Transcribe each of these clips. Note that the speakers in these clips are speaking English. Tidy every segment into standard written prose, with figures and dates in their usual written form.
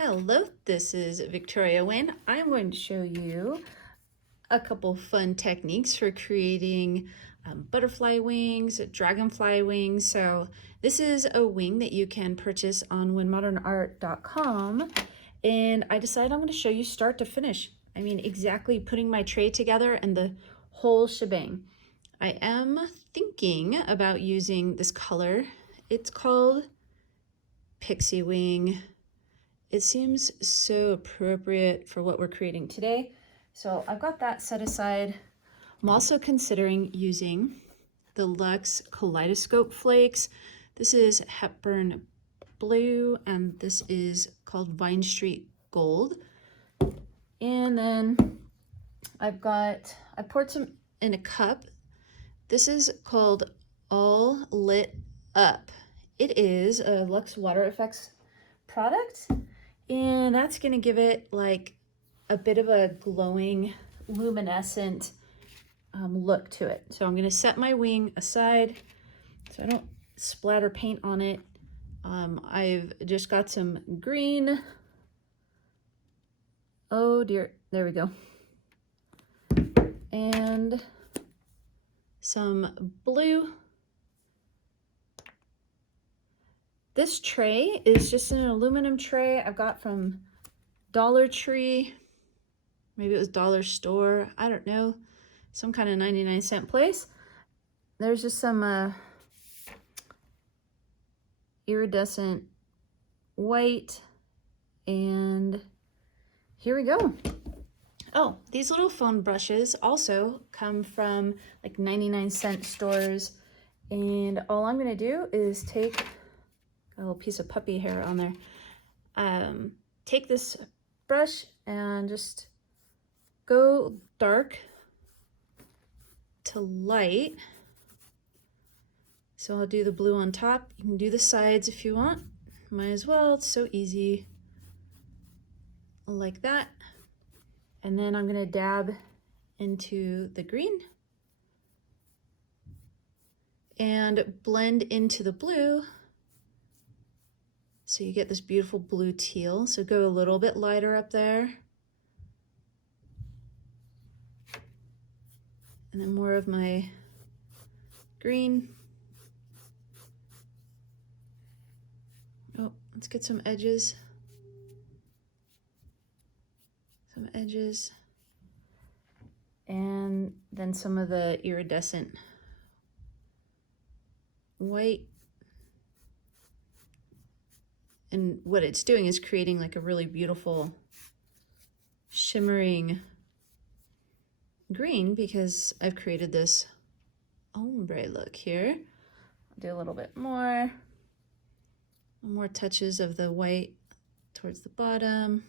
Hello, this is Victoria Wynn. I'm going to show you a couple fun techniques for creating butterfly wings, dragonfly wings. So this is a wing that you can purchase on wynmodernart.com, and I decided I'm going to show you start to finish. I mean, exactly putting my tray together and the whole shebang. I am thinking about using this color. It's called Pixie Wing. It seems so appropriate for what we're creating today. So I've got that set aside. I'm also considering using the LUXE Kaleidoscope Flakes. This is Hepburn Blue, and this is called Vine Street Gold. And then I poured some in a cup. This is called All Lit Up. It is a LUXE WaterFX product. And that's gonna give it like a bit of a glowing, luminescent look to it. So I'm gonna set my wing aside so I don't splatter paint on it. I've just got some green. Oh dear, there we go. And some blue. This tray is just an aluminum tray I got from Dollar Tree. Maybe it was Dollar Store. I don't know. Some kind of 99-cent place. There's just some iridescent white. And here we go. Oh, these little foam brushes also come from like 99-cent stores. And all I'm going to do is take a little piece of puppy hair on there. Take this brush and just go dark to light. So I'll do the blue on top. You can do the sides if you want. Might as well, it's so easy. Like that. And then I'm gonna dab into the green and blend into the blue. So you get this beautiful blue teal. So go a little bit lighter up there. And then more of my green. Oh, let's get some edges. Some edges. And then some of the iridescent white. And what it's doing is creating like a really beautiful shimmering green because I've created this ombre look here. I'll do a little bit more touches of the white towards the bottom.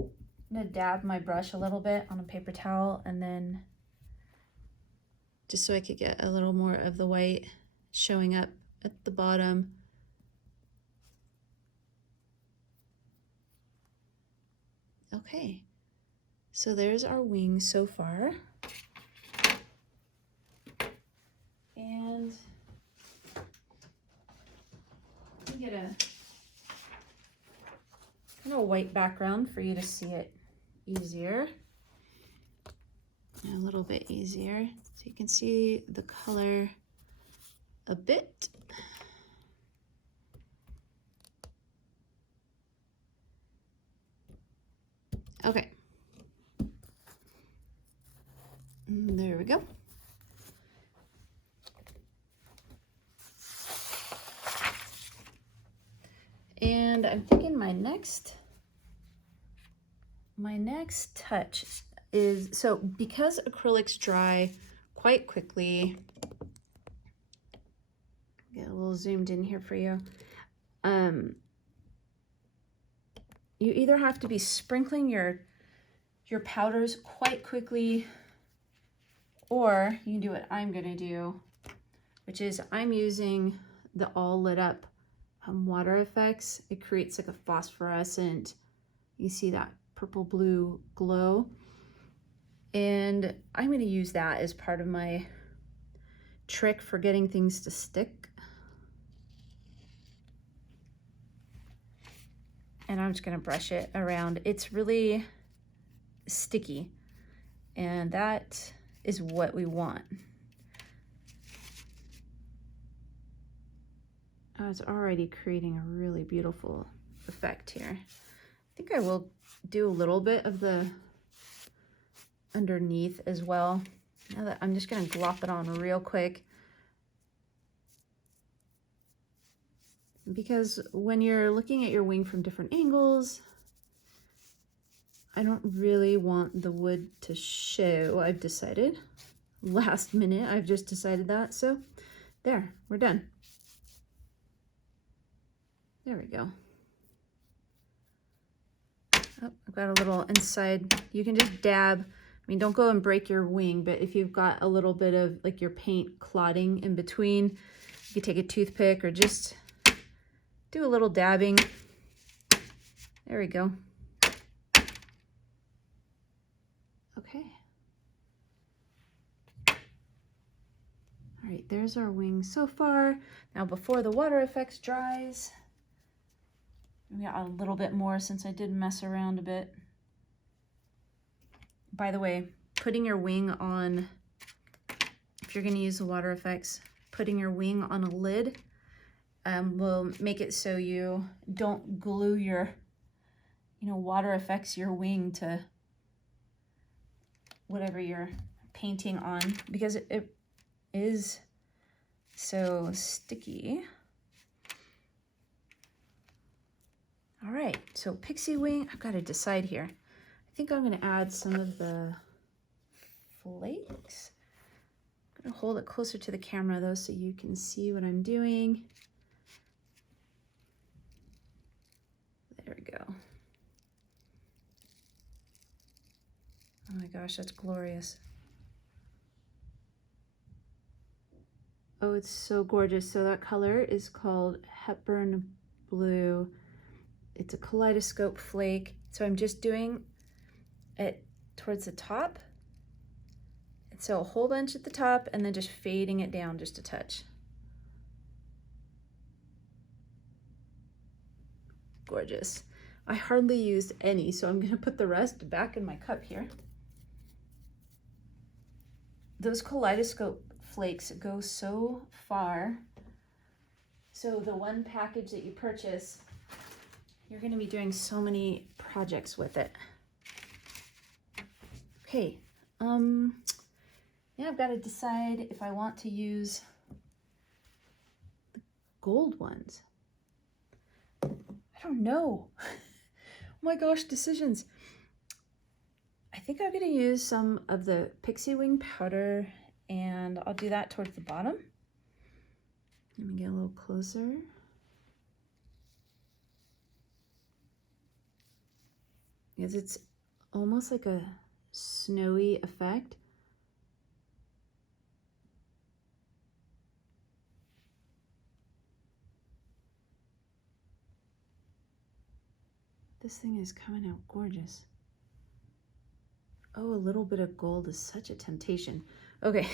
I'm gonna dab my brush a little bit on a paper towel and then just so I could get a little more of the white showing up at the bottom. Okay, so there's our wing so far. And let me get a kind of white background for you to see it easier. A little bit easier, so you can see the color a bit. Okay, there we go. And I'm thinking my next touch is, so because acrylics dry quite quickly, get a little zoomed in here for you. You either have to be sprinkling your powders quite quickly, or you can do what I'm gonna do, which is I'm using the All Lit Up water effects. It creates like a phosphorescent, you see that purple blue glow, and I'm gonna use that as part of my trick for getting things to stick. and I'm just gonna brush it around. It's really sticky, and that is what we want. Oh, it's already creating a really beautiful effect here. I think I will do a little bit of the underneath as well. Now that I'm just gonna glop it on real quick, because when you're looking at your wing from different angles, I don't really want the wood to show. I've decided, last minute, I've just decided that. So there, we're done. There we go. Oh, I've got a little inside. You can just dab. I mean, don't go and break your wing, but if you've got a little bit of like your paint clotting in between, you can take a toothpick or just do a little dabbing. There we go. Okay. All right, there's our wing so far. Now before the WaterFX dries, we got a little bit more since I did mess around a bit. By the way, putting your wing on, if you're gonna use the WaterFX, putting your wing on a lid will make it so you don't glue your, WaterFX your wing to whatever you're painting on, because it is so sticky. All right, so Pixie Wing, I've got to decide here. I think I'm gonna add some of the flakes. I'm gonna hold it closer to the camera though so you can see what I'm doing. There we go. Oh my gosh, that's glorious. Oh, it's so gorgeous. So that color is called Hepburn Blue. It's a Kaleidoscope Flake. So I'm just doing it towards the top. And so a whole bunch at the top and then just fading it down just a touch. Gorgeous. I hardly used any, so I'm gonna put the rest back in my cup here. Those Kaleidoscope Flakes go so far. So the one package that you purchase, you're gonna be doing so many projects with it. Okay, yeah, I've got to decide if I want to use the gold ones. I don't know. Oh my gosh, decisions. I think I'm gonna use some of the Pixie Wing powder, and I'll do that towards the bottom. Let me get a little closer. Because it's almost like a snowy effect. This thing is coming out gorgeous. Oh, a little bit of gold is such a temptation. Okay.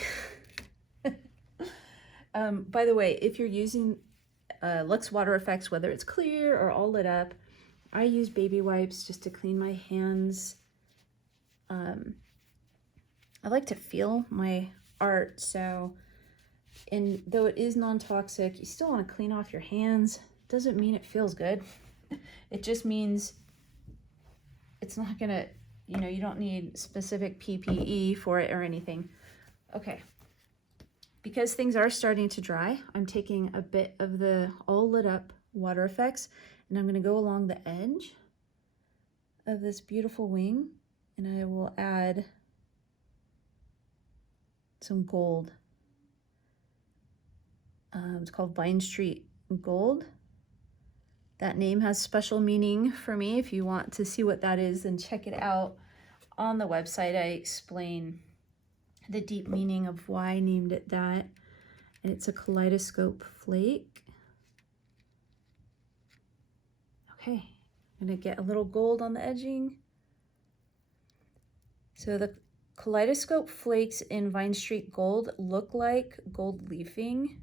By the way, if you're using LUXE WaterFX, whether it's clear or all lit up, I use baby wipes just to clean my hands. I like to feel my art, so, and though it is non-toxic, you still want to clean off your hands. Doesn't mean it feels good. It just means it's not gonna, you don't need specific PPE for it or anything. Okay, because things are starting to dry, I'm taking a bit of the all lit up WaterFX, and I'm gonna go along the edge of this beautiful wing, and I will add some gold. It's called Vine Street Gold. That name has special meaning for me. If you want to see what that is, then check it out on the website. I explain the deep meaning of why I named it that. And it's a Kaleidoscope Flake. Okay, I'm gonna get a little gold on the edging. So the Kaleidoscope Flakes in Vine Street Gold look like gold leafing,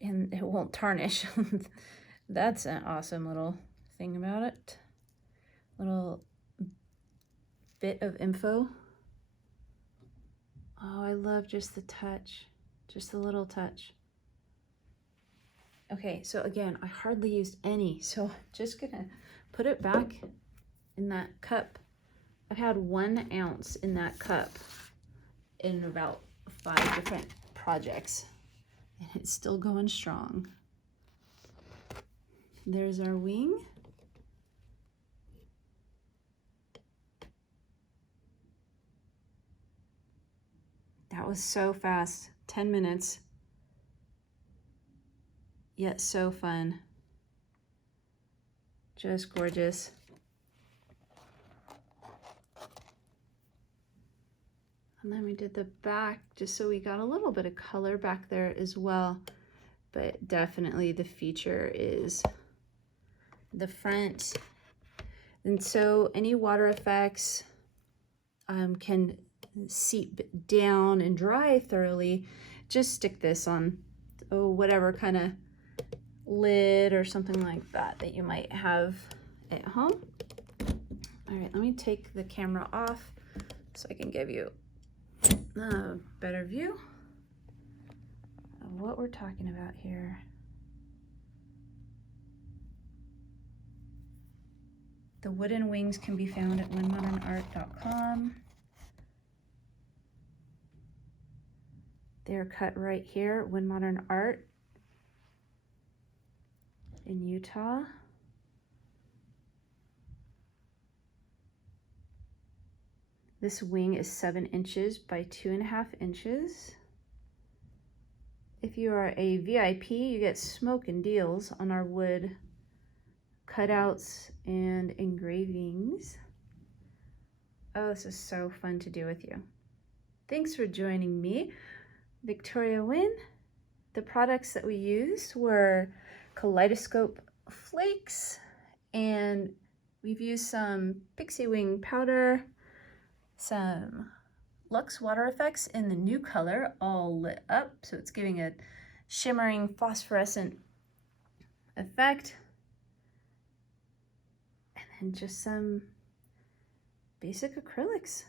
and it won't tarnish. That's an awesome little thing about it. Little bit of info. Oh, I love just the touch, just a little touch. Okay, so again, I hardly used any, so just gonna put it back in that cup. I've had 1 ounce in that cup in about 5 different projects, and it's still going strong. There's our wing. That was so fast, 10 minutes, yet so fun. Just gorgeous. And then we did the back just so we got a little bit of color back there as well. But definitely the feature is the front. And so any water effects can seep down and dry thoroughly. Just stick this on whatever kind of lid or something like that you might have at home. All right, let me take the camera off so I can give you a better view of what we're talking about here. The wooden wings can be found at wynnmodernart.com. They're cut right here, Wynn Modern Art in Utah. This wing is 7 inches by 2.5 inches. If you are a VIP, you get smoking deals on our wood cutouts and engravings. Oh, this is so fun to do with you. Thanks for joining me, Victoria Wynn. The products that we used were Kaleidoscope Flakes, and we've used some Pixie Wing powder, some LUXE WaterFX in the new color, all lit up, so it's giving a shimmering phosphorescent effect. And then just some basic acrylics.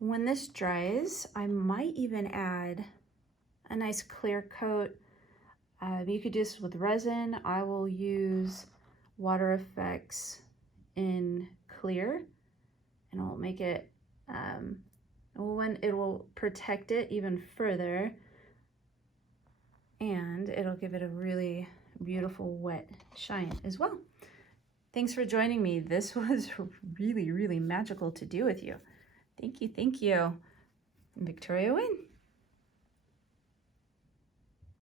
When this dries, I might even add a nice clear coat. You could do this with resin. I will use WaterFX in clear, and I'll make it, it will protect it even further, and it'll give it a really beautiful wet shine as well. Thanks for joining me. This was really, really magical to do with you. Thank you, Victoria Wynn.